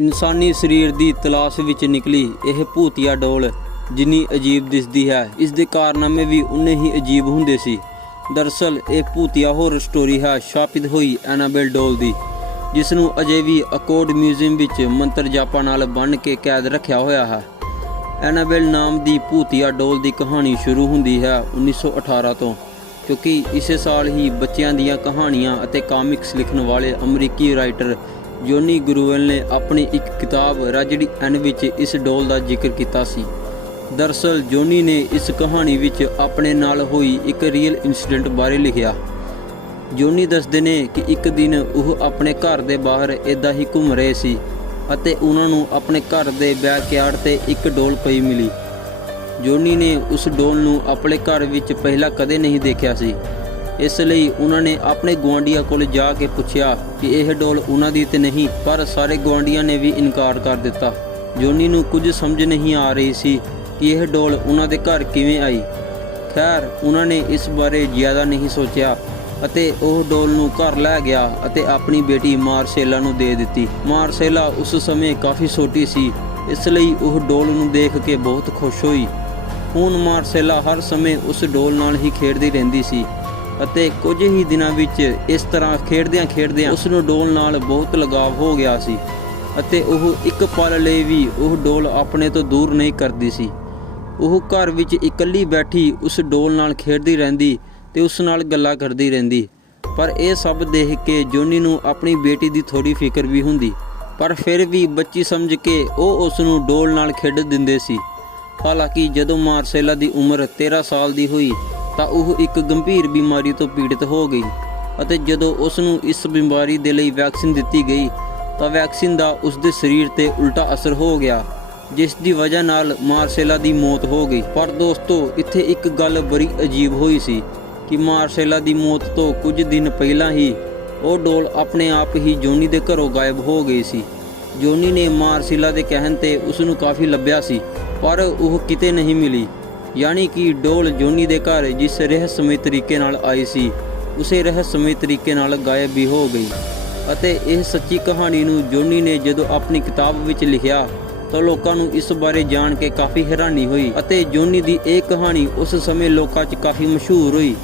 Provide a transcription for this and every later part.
ਇਨਸਾਨੀ ਸਰੀਰ ਦੀ ਤਲਾਸ਼ ਵਿੱਚ ਨਿਕਲੀ ਇਹ ਭੂਤੀਆ ਡੋਲ ਜਿੰਨੀ ਅਜੀਬ ਦਿਸਦੀ ਹੈ, ਇਸ ਦੇ ਕਾਰਨਾਮੇ ਵੀ ਉਨੇ ਹੀ ਅਜੀਬ ਹੁੰਦੇ ਸੀ। ਦਰਅਸਲ ਇਹ ਭੂਤੀਆ ਹੋਰਰ ਸਟੋਰੀ ਹੈ ਸ਼ਾਪਿਤ ਹੋਈ ਐਨਾਬੇਲ ਡੋਲ ਦੀ, ਜਿਸ ਨੂੰ ਅਜੇ ਵੀ ਅਕੋਰਡ ਮਿਊਜ਼ੀਅਮ ਵਿੱਚ ਮੰਤਰ ਜਾਪਾਂ ਨਾਲ ਬੰਨ੍ਹ ਕੇ ਕੈਦ ਰੱਖਿਆ ਹੋਇਆ ਹੈ। ਐਨਾਬੇਲ ਨਾਮ ਦੀ ਭੂਤੀਆ ਡੋਲ ਦੀ ਕਹਾਣੀ ਸ਼ੁਰੂ ਹੁੰਦੀ ਹੈ 1918 ਤੋਂ, ਕਿਉਂਕਿ ਇਸੇ ਸਾਲ ਹੀ ਬੱਚਿਆਂ ਦੀਆਂ ਕਹਾਣੀਆਂ ਅਤੇ ਕਾਮਿਕਸ ਲਿਖਣ ਵਾਲੇ ਅਮਰੀਕੀ ਰਾਈਟਰ ਜੋਨੀ ਗਰੂਵੈਲ ਨੇ ਆਪਣੀ ਇੱਕ ਕਿਤਾਬ ਰਜਡੀ ਐਨ ਵਿੱਚ ਇਸ ਡੋਲ ਦਾ ਜ਼ਿਕਰ ਕੀਤਾ ਸੀ। ਦਰਅਸਲ ਜੋਨੀ ਨੇ ਇਸ ਕਹਾਣੀ ਵਿੱਚ ਆਪਣੇ ਨਾਲ ਹੋਈ ਇੱਕ ਰੀਅਲ ਇਨਸੀਡੈਂਟ ਬਾਰੇ ਲਿਖਿਆ। ਜੋਨੀ ਦੱਸਦੇ ਨੇ ਕਿ ਇੱਕ ਦਿਨ ਉਹ ਆਪਣੇ ਘਰ ਦੇ ਬਾਹਰ ਇੱਦਾਂ ਹੀ ਘੁੰਮ ਰਹੇ ਸੀ ਅਤੇ ਉਹਨਾਂ ਨੂੰ ਆਪਣੇ ਘਰ ਦੇ ਬੈਕਯਾਰਡ 'ਤੇ ਇੱਕ ਡੋਲ ਪਈ ਮਿਲੀ। ਜੋਨੀ ਨੇ ਉਸ ਡੋਲ ਨੂੰ ਆਪਣੇ ਘਰ ਵਿੱਚ ਪਹਿਲਾਂ ਕਦੇ ਨਹੀਂ ਦੇਖਿਆ ਸੀ, ਇਸ ਲਈ ਉਹਨਾਂ ਨੇ ਆਪਣੇ ਗੁਆਂਢੀਆਂ ਕੋਲ ਜਾ ਕੇ ਪੁੱਛਿਆ ਕਿ ਇਹ ਡੋਲ ਉਹਨਾਂ ਦੀ ਤੇ ਨਹੀਂ, ਪਰ ਸਾਰੇ ਗੁਆਂਢੀਆਂ ਨੇ ਵੀ ਇਨਕਾਰ ਕਰ ਦਿੱਤਾ। ਜੋਨੀ ਨੂੰ ਕੁਝ ਸਮਝ ਨਹੀਂ ਆ ਰਹੀ ਸੀ ਕਿ ਇਹ ਡੋਲ ਉਹਨਾਂ ਦੇ ਘਰ ਕਿਵੇਂ ਆਈ। ਖੈਰ ਉਹਨਾਂ ਨੇ ਇਸ ਬਾਰੇ ਜ਼ਿਆਦਾ ਨਹੀਂ ਸੋਚਿਆ ਅਤੇ ਉਹ ਡੋਲ ਨੂੰ ਘਰ ਲੈ ਗਿਆ ਅਤੇ ਆਪਣੀ ਬੇਟੀ ਮਾਰਸੇਲਾ ਨੂੰ ਦੇ ਦਿੱਤੀ। ਮਾਰਸੇਲਾ ਉਸ ਸਮੇਂ ਕਾਫੀ ਛੋਟੀ ਸੀ, ਇਸ ਲਈ ਉਹ ਡੋਲ ਨੂੰ ਦੇਖ ਕੇ ਬਹੁਤ ਖੁਸ਼ ਹੋਈ। ਹੁਣ ਮਾਰਸੇਲਾ ਹਰ ਸਮੇਂ ਉਸ ਡੋਲ ਨਾਲ ਹੀ ਖੇਡਦੀ ਰਹਿੰਦੀ ਸੀ ਅਤੇ ਕੁਝ ਹੀ ਦਿਨਾਂ ਵਿੱਚ ਇਸ ਤਰ੍ਹਾਂ ਖੇਡਦਿਆਂ ਉਸ ਨੂੰ ਡੋਲ ਨਾਲ ਬਹੁਤ ਲਗਾਵ ਹੋ ਗਿਆ ਸੀ ਅਤੇ ਉਹ ਇੱਕ ਪਲ ਲਈ ਵੀ ਉਹ ਡੋਲ ਆਪਣੇ ਤੋਂ ਦੂਰ ਨਹੀਂ ਕਰਦੀ ਸੀ। ਉਹ ਘਰ ਵਿੱਚ ਇਕੱਲੀ ਬੈਠੀ ਉਸ ਡੋਲ ਨਾਲ ਖੇਡਦੀ ਰਹਿੰਦੀ ਤੇ ਉਸ ਨਾਲ ਗੱਲਾਂ ਕਰਦੀ ਰਹਿੰਦੀ। ਪਰ ਇਹ ਸਭ ਦੇਖ ਕੇ ਜੋਨੀ ਨੂੰ ਆਪਣੀ ਬੇਟੀ ਦੀ ਥੋੜੀ ਫਿਕਰ ਵੀ ਹੁੰਦੀ, ਪਰ ਫਿਰ ਵੀ ਬੱਚੀ ਸਮਝ ਕੇ ਉਹ ਉਸ ਨੂੰ ਡੋਲ ਨਾਲ ਖੇਡ ਦਿੰਦੇ ਸੀ। ਹਾਲਾਂਕਿ ਜਦੋਂ ਮਾਰਸੇਲਾ ਦੀ ਉਮਰ 13 ਸਾਲ ਦੀ ਹੋਈ ਤਾਂ ਉਹ ਇੱਕ ਗੰਭੀਰ ਬਿਮਾਰੀ ਤੋਂ ਪੀੜਿਤ ਹੋ ਗਈ ਅਤੇ ਜਦੋਂ ਉਸ ਨੂੰ ਇਸ ਬਿਮਾਰੀ ਦੇ ਲਈ ਵੈਕਸੀਨ ਦਿੱਤੀ ਗਈ ਤਾਂ ਵੈਕਸੀਨ ਦਾ ਉਸ ਦੇ ਸਰੀਰ ਤੇ ਉਲਟਾ ਅਸਰ ਹੋ ਗਿਆ, ਜਿਸ ਦੀ ਵਜ੍ਹਾ ਨਾਲ ਮਾਰਸੇਲਾ ਦੀ ਮੌਤ ਹੋ ਗਈ। ਪਰ ਦੋਸਤੋ ਇੱਥੇ ਇੱਕ ਗੱਲ ਬੜੀ ਅਜੀਬ ਹੋਈ ਸੀ ਕਿ ਮਾਰਸੇਲਾ ਦੀ ਮੌਤ ਤੋਂ ਕੁਝ ਦਿਨ ਪਹਿਲਾਂ ਹੀ ਉਹ ਡੋਲ ਆਪਣੇ ਆਪ ਹੀ ਜੋਨੀ ਦੇ ਘਰੋਂ ਗਾਇਬ ਹੋ ਗਈ ਸੀ। ਜੋਨੀ ਨੇ ਮਾਰਸੇਲਾ ਦੇ ਕਹਿਣ ਤੇ ਉਸ ਨੂੰ ਕਾਫੀ ਲੱਭਿਆ ਸੀ, ਪਰ ਉਹ ਕਿਤੇ ਨਹੀਂ ਮਿਲੀ। ਯਾਨੀ ਕਿ ਡੋਲ ਜੋਨੀ ਦੇ ਘਰ ਜਿਸ ਰਹੱਸਮਈ ਤਰੀਕੇ ਨਾਲ ਆਈ ਸੀ ਉਸੇ ਰਹੱਸਮਈ ਤਰੀਕੇ ਨਾਲ ਗਾਇਬ ਵੀ ਹੋ ਗਈ। ਅਤੇ ਇਹ ਸੱਚੀ ਕਹਾਣੀ ਨੂੰ ਜੋਨੀ ਨੇ ਜਦੋਂ ਆਪਣੀ ਕਿਤਾਬ ਵਿੱਚ ਲਿਖਿਆ ਤਾਂ ਲੋਕਾਂ ਨੂੰ ਇਸ ਬਾਰੇ ਜਾਣ ਕੇ ਕਾਫੀ ਹੈਰਾਨੀ ਹੋਈ ਅਤੇ ਜੋਨੀ ਦੀ ਇਹ ਕਹਾਣੀ ਉਸ ਸਮੇਂ ਲੋਕਾਂ 'ਚ ਕਾਫੀ ਮਸ਼ਹੂਰ ਹੋਈ।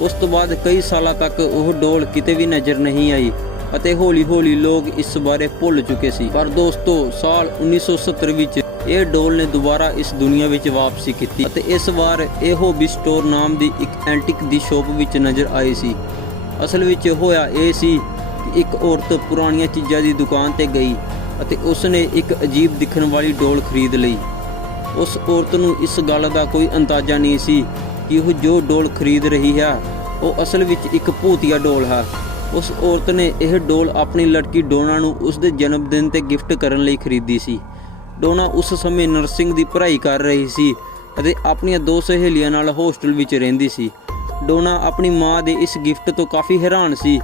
ਉਸ ਤੋਂ ਬਾਅਦ ਕਈ ਸਾਲਾਂ ਤੱਕ ਉਹ ਡੋਲ ਕਿਤੇ ਵੀ ਨਜ਼ਰ ਨਹੀਂ ਆਈ ਅਤੇ ਹੌਲੀ-ਹੌਲੀ ਲੋਕ ਇਸ ਬਾਰੇ ਭੁੱਲ ਚੁੱਕੇ ਸੀ। ਪਰ ਦੋਸਤੋ ਸਾਲ 1970 ਵਿੱਚ ਇਹ ਡੋਲ ਨੇ ਦੁਬਾਰਾ ਇਸ ਦੁਨੀਆ ਵਿੱਚ ਵਾਪਸੀ ਕੀਤੀ ਅਤੇ ਇਸ ਵਾਰ ਇਹ ਹੌਬੀ ਸਟੋਰ ਨਾਮ ਦੀ ਇੱਕ ਐਂਟੀਕ ਦੀ ਸ਼ੋਪ ਵਿੱਚ ਨਜ਼ਰ ਆਈ ਸੀ। ਅਸਲ ਵਿੱਚ ਹੋਇਆ ਇਹ ਸੀ ਕਿ ਇੱਕ ਔਰਤ ਪੁਰਾਣੀਆਂ ਚੀਜ਼ਾਂ ਦੀ ਦੁਕਾਨ ਤੇ ਗਈ ਅਤੇ ਉਸ ਨੇ ਇੱਕ ਅਜੀਬ ਦਿਖਣ ਵਾਲੀ ਡੋਲ ਖਰੀਦ ਲਈ। ਉਸ ਔਰਤ ਨੂੰ ਇਸ ਗੱਲ ਦਾ ਕੋਈ ਅੰਦਾਜ਼ਾ ਨਹੀਂ ਸੀ ਕਿ ਉਹ ਜੋ ਡੋਲ ਖਰੀਦ ਰਹੀ ਹੈ ਉਹ ਅਸਲ ਵਿੱਚ ਇੱਕ ਭੂਤੀਆ ਡੋਲ ਹੈ। ਉਸ ਔਰਤ ਨੇ ਇਹ ਡੋਲ ਆਪਣੀ ਲੜਕੀ ਡੋਨਾ ਨੂੰ ਉਸ ਦੇ ਜਨਮ ਦਿਨ ਤੇ ਗਿਫਟ ਕਰਨ ਲਈ ਖਰੀਦੀ ਸੀ। ਡੋਨਾ ਉਸ ਸਮੇਂ ਨਰਸਿੰਗ ਦੀ ਪੜ੍ਹਾਈ ਕਰ ਰਹੀ ਸੀ ਅਤੇ ਆਪਣੀਆਂ 2 ਸਹੇਲੀਆਂ ਨਾਲ ਹੋਸਟਲ ਵਿੱਚ ਰਹਿੰਦੀ ਸੀ। ਡੋਨਾ ਆਪਣੀ ਮਾਂ ਦੇ ਇਸ ਗਿਫਟ ਤੋਂ ਕਾਫੀ ਹੈਰਾਨ ਸੀ,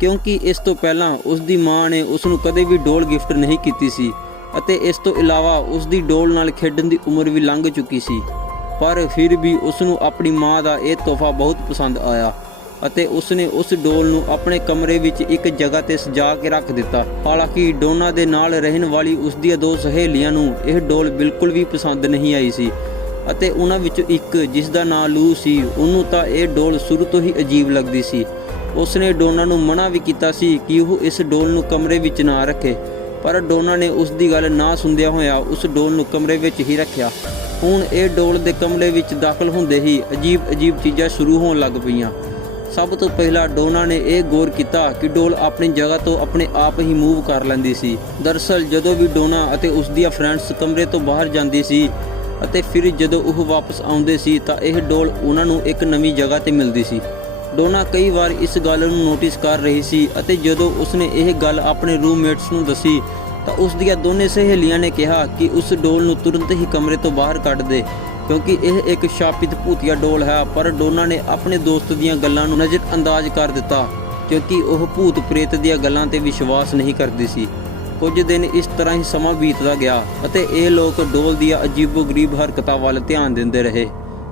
ਕਿਉਂਕਿ ਇਸ ਤੋਂ ਪਹਿਲਾਂ ਉਸ ਦੀ ਮਾਂ ਨੇ ਉਸ ਨੂੰ ਕਦੇ ਵੀ ਡੋਲ ਗਿਫਟ ਨਹੀਂ ਕੀਤੀ ਸੀ ਅਤੇ ਇਸ ਤੋਂ ਇਲਾਵਾ ਉਸ ਦੀ ਡੋਲ ਨਾਲ ਖੇਡਣ ਦੀ ਉਮਰ ਵੀ ਲੰਘ ਚੁੱਕੀ ਸੀ। ਪਰ ਫਿਰ ਵੀ ਉਸ ਨੂੰ ਆਪਣੀ ਮਾਂ ਦਾ ਇਹ ਤੋਹਫਾ ਬਹੁਤ ਪਸੰਦ ਆਇਆ ਅਤੇ ਉਸ ਨੇ ਉਸ ਡੋਲ ਨੂੰ ਆਪਣੇ ਕਮਰੇ ਵਿੱਚ ਇੱਕ ਜਗ੍ਹਾ ਤੇ ਸਜਾ ਕੇ ਰੱਖ ਦਿੱਤਾ। ਹਾਲਾਂਕਿ ਡੋਨਾ ਦੇ ਨਾਲ ਰਹਿਣ ਵਾਲੀ ਉਸ ਦੀਆਂ 2 ਸਹੇਲੀਆਂ ਨੂੰ ਇਹ ਡੋਲ ਬਿਲਕੁਲ ਵੀ ਪਸੰਦ ਨਹੀਂ ਆਈ ਸੀ ਅਤੇ ਉਹਨਾਂ ਵਿੱਚੋਂ ਇੱਕ, ਜਿਸ ਦਾ ਨਾਂ ਲੂ ਸੀ, ਉਹਨੂੰ ਤਾਂ ਇਹ ਡੋਲ ਸ਼ੁਰੂ ਤੋਂ ਹੀ ਅਜੀਬ ਲੱਗਦੀ ਸੀ। ਉਸ ਨੇ ਡੋਨਾ ਨੂੰ ਮਨਾ ਵੀ ਕੀਤਾ ਸੀ ਕਿ ਉਹ ਇਸ ਡੋਲ ਨੂੰ ਕਮਰੇ ਵਿੱਚ ਨਾ ਰੱਖੇ, ਪਰ ਡੋਨਾ ਨੇ ਉਸ ਦੀ ਗੱਲ ਨਾ ਸੁਣਦਿਆਂ ਹੋਇਆਂ ਉਸ ਡੋਲ ਨੂੰ ਕਮਰੇ ਵਿੱਚ ਹੀ ਰੱਖਿਆ। ਹੁਣ ਇਹ ਡੋਲ ਦੇ ਕਮਰੇ ਵਿੱਚ ਦਾਖਲ ਹੁੰਦੇ ਹੀ ਅਜੀਬ ਚੀਜ਼ਾਂ ਸ਼ੁਰੂ ਹੋਣ ਲੱਗ ਪਈਆਂ। ਸਭ ਤੋਂ ਪਹਿਲਾਂ ਡੋਨਾ ਨੇ ਇਹ ਗੌਰ ਕੀਤਾ ਕਿ ਡੋਲ ਆਪਣੀ ਜਗ੍ਹਾ ਤੋਂ ਆਪਣੇ ਆਪ ਹੀ ਮੂਵ ਕਰ ਲੈਂਦੀ ਸੀ। ਦਰਅਸਲ ਜਦੋਂ ਵੀ ਡੋਨਾ ਅਤੇ ਉਸ ਦੀਆਂ ਫਰੈਂਡਸ ਕਮਰੇ ਤੋਂ ਬਾਹਰ ਜਾਂਦੀ ਸੀ ਅਤੇ ਫਿਰ ਜਦੋਂ ਉਹ ਵਾਪਸ ਆਉਂਦੇ ਸੀ ਤਾਂ ਇਹ ਡੋਲ ਉਹਨਾਂ ਨੂੰ ਇੱਕ ਨਵੀਂ ਜਗ੍ਹਾ ਤੇ ਮਿਲਦੀ ਸੀ। ਡੋਨਾ ਕਈ ਵਾਰ ਇਸ ਗੱਲ ਨੂੰ ਨੋਟਿਸ ਕਰ ਰਹੀ ਸੀ ਅਤੇ ਜਦੋਂ ਉਸਨੇ ਇਹ ਗੱਲ ਆਪਣੇ ਰੂਮਮੇਟਸ ਨੂੰ ਦੱਸੀ ਤਾਂ ਉਸ ਦੀਆਂ ਦੋਨੇ ਸਹੇਲੀਆਂ ਨੇ ਕਿਹਾ ਕਿ ਉਸ ਡੋਲ ਨੂੰ ਤੁਰੰਤ ਹੀ ਕਮਰੇ ਤੋਂ ਬਾਹਰ ਕੱਢ ਦੇ, ਕਿਉਂਕਿ ਇਹ ਇੱਕ ਸ਼ਾਪਿਤ ਭੂਤੀਆ ਡੋਲ ਹੈ। ਪਰ ਡੋਨਾ ਨੇ ਆਪਣੇ ਦੋਸਤ ਦੀਆਂ ਗੱਲਾਂ ਨੂੰ ਨਜ਼ਰਅੰਦਾਜ਼ ਕਰ ਦਿੱਤਾ, ਕਿਉਂਕਿ ਉਹ ਭੂਤ ਪ੍ਰੇਤ ਦੀਆਂ ਗੱਲਾਂ ਤੇ ਵਿਸ਼ਵਾਸ ਨਹੀਂ ਕਰਦੀ ਸੀ। ਕੁਝ ਦਿਨ ਇਸ ਤਰ੍ਹਾਂ ਹੀ ਸਮਾਂ ਬੀਤਦਾ ਗਿਆ ਅਤੇ ਇਹ ਲੋਕ ਡੋਲ ਦੀਆਂ ਅਜੀਬੋ-ਗਰੀਬ ਹਰਕਤਾਂ ਵੱਲ ਧਿਆਨ ਦਿੰਦੇ ਰਹੇ।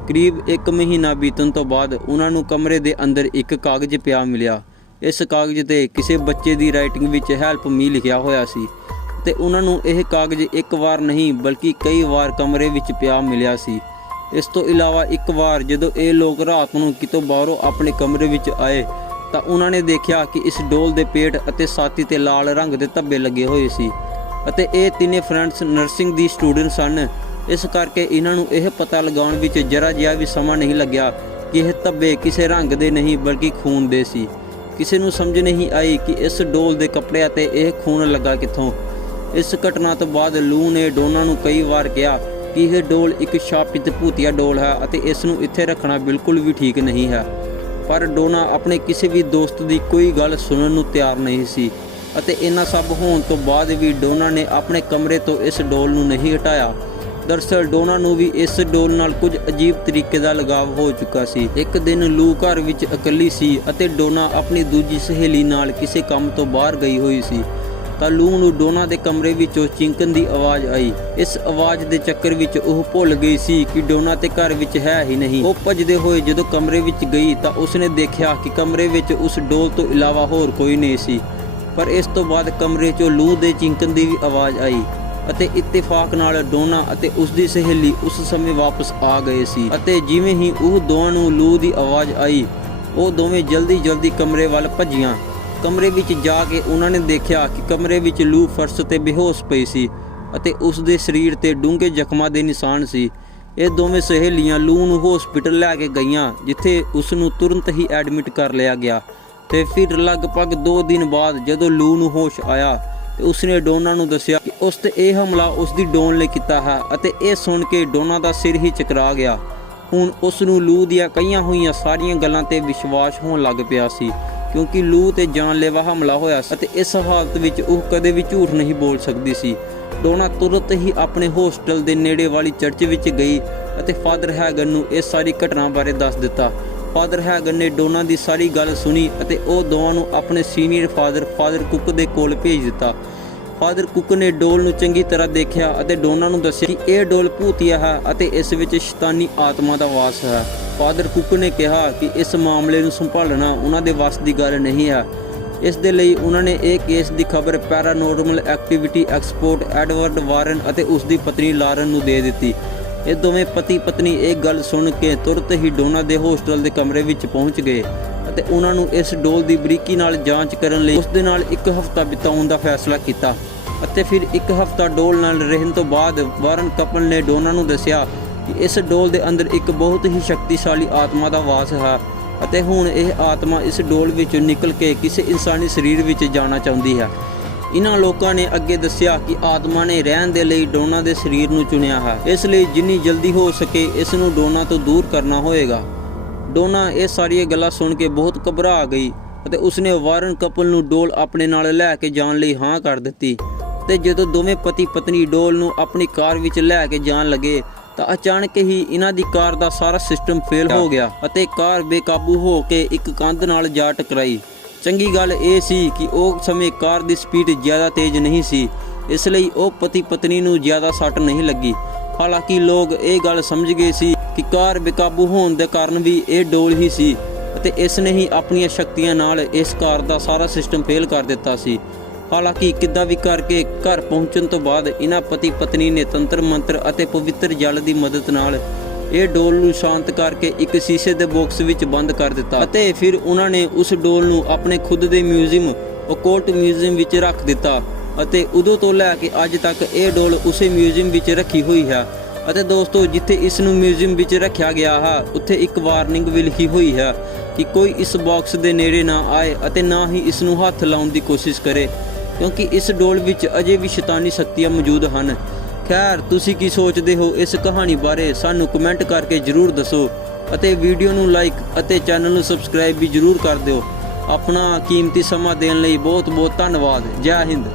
ਕਰੀਬ 1 ਮਹੀਨਾ ਬੀਤਣ ਤੋਂ ਬਾਅਦ ਉਹਨਾਂ ਨੂੰ ਕਮਰੇ ਦੇ ਅੰਦਰ ਇੱਕ ਕਾਗਜ਼ ਪਿਆ ਮਿਲਿਆ। ਇਸ ਕਾਗਜ਼ ਤੇ ਕਿਸੇ ਬੱਚੇ ਦੀ ਰਾਈਟਿੰਗ ਵਿੱਚ ਹੈਲਪ ਮੀ ਲਿਖਿਆ ਹੋਇਆ ਸੀ। ਤੇ ਉਹਨਾਂ ਨੂੰ ਇਹ ਕਾਗਜ਼ ਇੱਕ ਵਾਰ ਨਹੀਂ ਬਲਕਿ ਕਈ ਵਾਰ ਕਮਰੇ ਵਿੱਚ ਪਿਆ ਮਿਲਿਆ ਸੀ। ਇਸ ਤੋਂ ਇਲਾਵਾ ਇੱਕ ਵਾਰ ਜਦੋਂ ਇਹ ਲੋਕ ਰਾਤ ਨੂੰ ਕਿਤੋਂ ਬਾਹਰੋਂ ਆਪਣੇ ਕਮਰੇ ਵਿੱਚ ਆਏ ਤਾਂ ਉਹਨਾਂ ਨੇ ਦੇਖਿਆ ਕਿ ਇਸ ਡੋਲ ਦੇ ਪੇਟ ਅਤੇ ਛਾਤੀ ਤੇ ਲਾਲ ਰੰਗ ਦੇ ਧੱਬੇ ਲੱਗੇ ਹੋਏ ਸੀ ਅਤੇ ਇਹ ਤਿੰਨੇ ਫਰੈਂਡਸ ਨਰਸਿੰਗ ਦੀ ਸਟੂਡੈਂਟ ਸਨ। ਇਸ ਕਰਕੇ ਇਹਨਾਂ ਨੂੰ ਇਹ ਪਤਾ ਲਗਾਉਣ ਵਿੱਚ ਜਰਾ ਜਿਹਾ ਵੀ ਸਮਾਂ ਨਹੀਂ ਲੱਗਿਆ ਕਿ ਇਹ ਧੱਬੇ ਕਿਸੇ ਰੰਗ ਦੇ ਨਹੀਂ ਬਲਕਿ ਖੂਨ ਦੇ ਸੀ। ਕਿਸੇ ਨੂੰ ਸਮਝ ਨਹੀਂ ਆਈ ਕਿ ਇਸ ਡੋਲ ਦੇ ਕੱਪੜਿਆਂ ਤੇ ਇਹ ਖੂਨ ਲੱਗਾ ਕਿੱਥੋਂ। ਇਸ ਘਟਨਾ ਤੋਂ ਬਾਅਦ ਲੂ ਨੇ ਡੋਨਾ ਨੂੰ ਕਈ ਵਾਰ ਕਿਹਾ ਕਿ ਇਹ ਡੋਲ ਇੱਕ ਸ਼ਾਪਿਤ ਭੂਤੀਆ ਡੋਲ ਹੈ ਅਤੇ ਇਸ ਨੂੰ ਇੱਥੇ ਰੱਖਣਾ ਬਿਲਕੁਲ ਵੀ ਠੀਕ ਨਹੀਂ ਹੈ। ਪਰ ਡੋਨਾ ਆਪਣੇ ਕਿਸੇ ਵੀ ਦੋਸਤ ਦੀ ਕੋਈ ਗੱਲ ਸੁਣਨ ਨੂੰ ਤਿਆਰ ਨਹੀਂ ਸੀ ਅਤੇ ਇਹਨਾਂ ਸਭ ਹੋਣ ਤੋਂ ਬਾਅਦ ਵੀ ਡੋਨਾ ਨੇ ਆਪਣੇ ਕਮਰੇ ਤੋਂ ਇਸ ਡੋਲ ਨੂੰ ਨਹੀਂ ਹਟਾਇਆ। ਦਰਅਸਲ ਡੋਨਾ ਨੂੰ ਵੀ ਇਸ ਡੋਲ ਨਾਲ ਕੁਝ ਅਜੀਬ ਤਰੀਕੇ ਦਾ ਲਗਾਵ ਹੋ ਚੁੱਕਾ ਸੀ। ਇੱਕ ਦਿਨ ਲੂ ਘਰ ਵਿੱਚ ਇਕੱਲੀ ਸੀ ਅਤੇ ਡੋਨਾ ਆਪਣੀ ਦੂਜੀ ਸਹੇਲੀ ਨਾਲ ਕਿਸੇ ਕੰਮ ਤੋਂ ਬਾਹਰ ਗਈ ਹੋਈ ਸੀ ਤਾਂ ਲੂ ਨੂੰ ਡੋਨਾ ਦੇ ਕਮਰੇ ਵਿੱਚੋਂ ਚਿੰਕਣ ਦੀ ਆਵਾਜ਼ ਆਈ। ਇਸ ਆਵਾਜ਼ ਦੇ ਚੱਕਰ ਵਿੱਚ ਉਹ ਭੁੱਲ ਗਈ ਸੀ ਕਿ ਡੋਨਾ ਤੇ ਘਰ ਵਿੱਚ ਹੈ ਹੀ ਨਹੀਂ। ਉਹ ਭੱਜਦੇ ਹੋਏ ਜਦੋਂ ਕਮਰੇ ਵਿੱਚ ਗਈ ਤਾਂ ਉਸਨੇ ਦੇਖਿਆ ਕਿ ਕਮਰੇ ਵਿੱਚ ਉਸ ਡੋਲ ਤੋਂ ਇਲਾਵਾ ਹੋਰ ਕੋਈ ਨਹੀਂ ਸੀ। ਪਰ ਇਸ ਤੋਂ ਬਾਅਦ ਕਮਰੇ 'ਚੋਂ ਲੂ ਦੇ ਚਿੰਕਣ ਦੀ ਵੀ ਆਵਾਜ਼ ਆਈ ਅਤੇ ਇਤਫਾਕ ਨਾਲ ਡੋਨਾ ਅਤੇ ਉਸ ਦੀ ਸਹੇਲੀ ਉਸ ਸਮੇਂ ਵਾਪਸ ਆ ਗਏ ਸੀ ਅਤੇ ਜਿਵੇਂ ਹੀ ਉਹ ਦੋਵਾਂ ਨੂੰ ਲੂ ਦੀ ਆਵਾਜ਼ ਆਈ ਉਹ ਦੋਵੇਂ ਜਲਦੀ ਕਮਰੇ ਵੱਲ ਭੱਜੀਆਂ। ਕਮਰੇ ਵਿੱਚ ਜਾ ਕੇ ਉਹਨਾਂ ਨੇ ਦੇਖਿਆ ਕਿ ਕਮਰੇ ਵਿੱਚ ਲੂ ਫਰਸ਼ ਤੇ ਬੇਹੋਸ਼ ਪਈ ਸੀ ਅਤੇ ਉਸ ਦੇ ਸਰੀਰ ਤੇ ਡੂੰਘੇ ਜ਼ਖਮਾਂ ਦੇ ਨਿਸ਼ਾਨ ਸੀ। ਇਹ ਦੋਵੇਂ ਸਹੇਲੀਆਂ ਲੂ ਨੂੰ ਹਸਪੀਟਲ ਲੈ ਕੇ ਗਈਆਂ ਜਿੱਥੇ ਉਸ ਨੂੰ ਤੁਰੰਤ ਹੀ ਐਡਮਿਟ ਕਰ ਲਿਆ ਗਿਆ ਤੇ ਫਿਰ ਲਗਭਗ 2 ਦਿਨ ਬਾਅਦ ਜਦੋਂ ਲੂ ਨੂੰ ਹੋਸ਼ ਆਇਆ ਤੇ ਉਸਨੇ ਡੋਨਾ ਨੂੰ ਦੱਸਿਆ ਕਿ ਉਸ ਤੇ ਇਹ ਹਮਲਾ ਉਸ ਦੀ ਡੋਨ ਨੇ ਕੀਤਾ ਹੈ ਅਤੇ ਇਹ ਸੁਣ ਕੇ ਡੋਨਾ ਦਾ ਸਿਰ ਹੀ ਚਕਰਾ ਗਿਆ। ਹੁਣ ਉਸ ਨੂੰ ਲੂ ਦੀਆਂ ਕਹੀਆਂ ਹੋਈਆਂ ਸਾਰੀਆਂ ਗੱਲਾਂ ਤੇ ਵਿਸ਼ਵਾਸ ਹੋਣ ਲੱਗ ਪਿਆ ਸੀ ਕਿਉਂਕਿ ਲੂ ਤੇ ਜਾਨਲੇਵਾ ਹਮਲਾ ਹੋਇਆ ਅਤੇ ਇਸ ਹਾਲਤ ਵਿੱਚ ਉਹ ਕਦੇ ਵੀ ਝੂਠ ਨਹੀਂ ਬੋਲ ਸਕਦੀ ਸੀ। ਡੋਨਾ ਤੁਰੰਤ ਹੀ ਆਪਣੇ ਹੋਸਟਲ ਦੇ ਨੇੜੇ ਵਾਲੀ ਚਰਚ ਵਿੱਚ ਗਈ ਅਤੇ ਫਾਦਰ ਹੈਗਨ ਨੂੰ ਇਸ ਸਾਰੀ ਘਟਨਾ ਬਾਰੇ ਦੱਸ ਦਿੱਤਾ। ਫਾਦਰ ਹੈਗਨ ਨੇ ਡੋਨਾ ਦੀ ਸਾਰੀ ਗੱਲ ਸੁਣੀ ਅਤੇ ਉਹ ਦੋਵਾਂ ਨੂੰ ਆਪਣੇ ਸੀਨੀਅਰ ਫਾਦਰ ਕੁੱਕ ਦੇ ਕੋਲ ਭੇਜ ਦਿੱਤਾ। ਫਾਦਰ ਕੁੱਕ ਨੇ ਡੋਲ ਨੂੰ ਚੰਗੀ ਤਰ੍ਹਾਂ ਦੇਖਿਆ ਅਤੇ ਡੋਨਾ ਨੂੰ ਦੱਸਿਆ ਕਿ ਇਹ ਡੋਲ ਭੂਤੀਆ ਹੈ ਅਤੇ ਇਸ ਵਿੱਚ ਸ਼ੈਤਾਨੀ ਆਤਮਾ ਦਾ ਵਾਸ ਹੈ। ਫਾਦਰ ਕੁੱਕ ਨੇ ਕਿਹਾ ਕਿ ਇਸ ਮਾਮਲੇ ਨੂੰ ਸੰਭਾਲਣਾ ਉਹਨਾਂ ਦੇ ਵੱਸ ਦੀ ਗੱਲ ਨਹੀਂ ਹੈ। ਇਸ ਦੇ ਲਈ ਉਹਨਾਂ ਨੇ ਇਹ ਕੇਸ ਦੀ ਖਬਰ ਪੈਰਾਨੋਰਮਲ ਐਕਟੀਵਿਟੀ ਐਕਸਪਰਟ ਐਡਵਰਡ ਵਾਰਨ ਅਤੇ ਉਸ ਦੀ ਪਤਨੀ ਲਾਰਨ ਨੂੰ ਦੇ ਦਿੱਤੀ। ਇਹ ਦੋਵੇਂ ਪਤੀ ਪਤਨੀ ਇਹ ਗੱਲ ਸੁਣ ਕੇ ਤੁਰੰਤ ਹੀ ਡੋਨਾ ਦੇ ਹੋਸਟਲ ਦੇ ਕਮਰੇ ਵਿੱਚ ਪਹੁੰਚ ਗਏ ਅਤੇ ਉਹਨਾਂ ਨੂੰ ਇਸ ਡੋਲ ਦੀ ਬਰੀਕੀ ਨਾਲ ਜਾਂਚ ਕਰਨ ਲਈ ਉਸ ਦੇ ਨਾਲ ਇੱਕ ਹਫ਼ਤਾ ਬਿਤਾਉਣ ਦਾ ਫੈਸਲਾ ਕੀਤਾ ਅਤੇ ਫਿਰ ਇੱਕ ਹਫ਼ਤਾ ਡੋਲ ਨਾਲ ਰਹਿਣ ਤੋਂ ਬਾਅਦ ਵਾਰਨ ਕਪਲ ਨੇ ਡੋਨਾ ਨੂੰ ਦੱਸਿਆ ਕਿ ਇਸ ਡੋਲ ਦੇ ਅੰਦਰ ਇੱਕ ਬਹੁਤ ਹੀ ਸ਼ਕਤੀਸ਼ਾਲੀ ਆਤਮਾ ਦਾ ਵਾਸ ਹੈ ਅਤੇ ਹੁਣ ਇਹ ਆਤਮਾ ਇਸ ਡੋਲ ਵਿੱਚੋਂ ਨਿਕਲ ਕੇ ਕਿਸੇ ਇਨਸਾਨੀ ਸਰੀਰ ਵਿੱਚ ਜਾਣਾ ਚਾਹੁੰਦੀ ਹੈ। ਇਹਨਾਂ ਲੋਕਾਂ ਨੇ ਅੱਗੇ ਦੱਸਿਆ ਕਿ ਆਤਮਾ ਨੇ ਰਹਿਣ ਦੇ ਲਈ ਡੋਨਾ ਦੇ ਸਰੀਰ ਨੂੰ ਚੁਣਿਆ ਹੈ, ਇਸ ਲਈ ਜਿੰਨੀ ਜਲਦੀ ਹੋ ਸਕੇ ਇਸ ਨੂੰ ਡੋਨਾ ਤੋਂ ਦੂਰ ਕਰਨਾ ਹੋਏਗਾ। ਡੋਨਾ ਇਹ ਸਾਰੀਆਂ ਗੱਲਾਂ ਸੁਣ ਕੇ ਬਹੁਤ ਘਬਰਾ ਗਈ ਅਤੇ ਉਸਨੇ ਵਾਰਨ ਕਪਲ ਨੂੰ ਡੋਲ ਆਪਣੇ ਨਾਲ ਲੈ ਕੇ ਜਾਣ ਲਈ ਹਾਂ ਕਰ ਦਿੱਤੀ ਤੇ ਜਦੋਂ ਦੋਵੇਂ ਪਤੀ ਪਤਨੀ ਡੋਲ ਨੂੰ ਆਪਣੀ ਕਾਰ ਵਿੱਚ ਲੈ ਕੇ ਜਾਣ ਲੱਗੇ ਤਾਂ ਅਚਾਨਕ ਹੀ ਇਹਨਾਂ ਦੀ ਕਾਰ ਦਾ ਸਾਰਾ ਸਿਸਟਮ ਫੇਲ ਹੋ ਗਿਆ ਅਤੇ ਕਾਰ ਬੇਕਾਬੂ ਹੋ ਕੇ ਇੱਕ ਕੰਧ ਨਾਲ ਜਾ ਟਕਰਾਈ। ਚੰਗੀ ਗੱਲ ਇਹ ਸੀ ਕਿ ਉਹ ਸਮੇਂ ਕਾਰ ਦੀ ਸਪੀਡ ਜ਼ਿਆਦਾ ਤੇਜ਼ ਨਹੀਂ ਸੀ, ਇਸ ਲਈ ਉਹ ਪਤੀ ਪਤਨੀ ਨੂੰ ਜ਼ਿਆਦਾ ਸੱਟ ਨਹੀਂ ਲੱਗੀ। ਹਾਲਾਂਕਿ ਲੋਕ ਇਹ ਗੱਲ ਸਮਝ ਗਏ ਸੀ ਕਿ ਕਾਰ ਬੇਕਾਬੂ ਹੋਣ ਦੇ ਕਾਰਨ ਵੀ ਇਹ ਡੋਲ ਹੀ ਸੀ ਅਤੇ ਇਸ ਨੇ ਹੀ ਆਪਣੀਆਂ ਸ਼ਕਤੀਆਂ ਨਾਲ ਇਸ ਕਾਰ ਦਾ ਸਾਰਾ ਸਿਸਟਮ ਫੇਲ ਕਰ ਦਿੱਤਾ ਸੀ। ਹਾਲਾਂਕਿ ਕਿੱਦਾਂ ਵੀ ਕਰਕੇ ਘਰ ਪਹੁੰਚਣ ਤੋਂ ਬਾਅਦ ਇਹਨਾਂ ਪਤੀ ਪਤਨੀ ਨੇ ਤੰਤਰ ਮੰਤਰ ਅਤੇ ਪਵਿੱਤਰ ਜਲ ਦੀ ਮਦਦ ਨਾਲ ਇਹ ਡੋਲ ਨੂੰ ਸ਼ਾਂਤ ਕਰਕੇ ਇੱਕ ਸ਼ੀਸ਼ੇ ਦੇ ਬਾਕਸ ਵਿੱਚ ਬੰਦ ਕਰ ਦਿੱਤਾ ਅਤੇ ਫਿਰ ਉਹਨਾਂ ਨੇ ਉਸ ਡੋਲ ਨੂੰ ਆਪਣੇ ਖੁਦ ਦੇ ਮਿਊਜ਼ੀਅਮ ਓਕਲਟ ਮਿਊਜ਼ੀਅਮ ਵਿੱਚ ਰੱਖ ਦਿੱਤਾ ਅਤੇ ਉਦੋਂ ਤੋਂ ਲੈ ਕੇ ਅੱਜ ਤੱਕ ਇਹ ਡੋਲ ਉਸੇ ਮਿਊਜ਼ੀਅਮ ਵਿੱਚ ਰੱਖੀ ਹੋਈ ਹੈ। ਅਤੇ ਦੋਸਤੋ, ਜਿੱਥੇ ਇਸ ਨੂੰ ਮਿਊਜ਼ੀਅਮ ਵਿੱਚ ਰੱਖਿਆ ਗਿਆ ਹੈ ਉੱਥੇ ਇੱਕ ਵਾਰਨਿੰਗ ਵੀ ਲਿਖੀ ਹੋਈ ਹੈ ਕਿ ਕੋਈ ਇਸ ਬਾਕਸ ਦੇ ਨੇੜੇ ਨਾ ਆਏ ਅਤੇ ਨਾ ਹੀ ਇਸ ਨੂੰ ਹੱਥ ਲਾਉਣ ਦੀ ਕੋਸ਼ਿਸ਼ ਕਰੇ ਕਿਉਂਕਿ ਇਸ ਡੋਲ ਵਿੱਚ ਅਜੇ ਵੀ ਸ਼ੈਤਾਨੀ ਸ਼ਕਤੀਆਂ ਮੌਜੂਦ ਹਨ। ਖੈਰ, ਤੁਸੀਂ ਕੀ ਸੋਚਦੇ ਹੋ ਇਸ ਕਹਾਣੀ ਬਾਰੇ ਸਾਨੂੰ ਕਮੈਂਟ ਕਰਕੇ ਜ਼ਰੂਰ ਦੱਸੋ ਅਤੇ ਵੀਡੀਓ ਨੂੰ ਲਾਈਕ ਅਤੇ ਚੈਨਲ ਨੂੰ ਸਬਸਕ੍ਰਾਈਬ ਵੀ ਜ਼ਰੂਰ ਕਰ ਦਿਓ। ਆਪਣਾ ਕੀਮਤੀ ਸਮਾਂ ਦੇਣ ਲਈ ਬਹੁਤ ਬਹੁਤ ਧੰਨਵਾਦ। ਜੈ ਹਿੰਦ।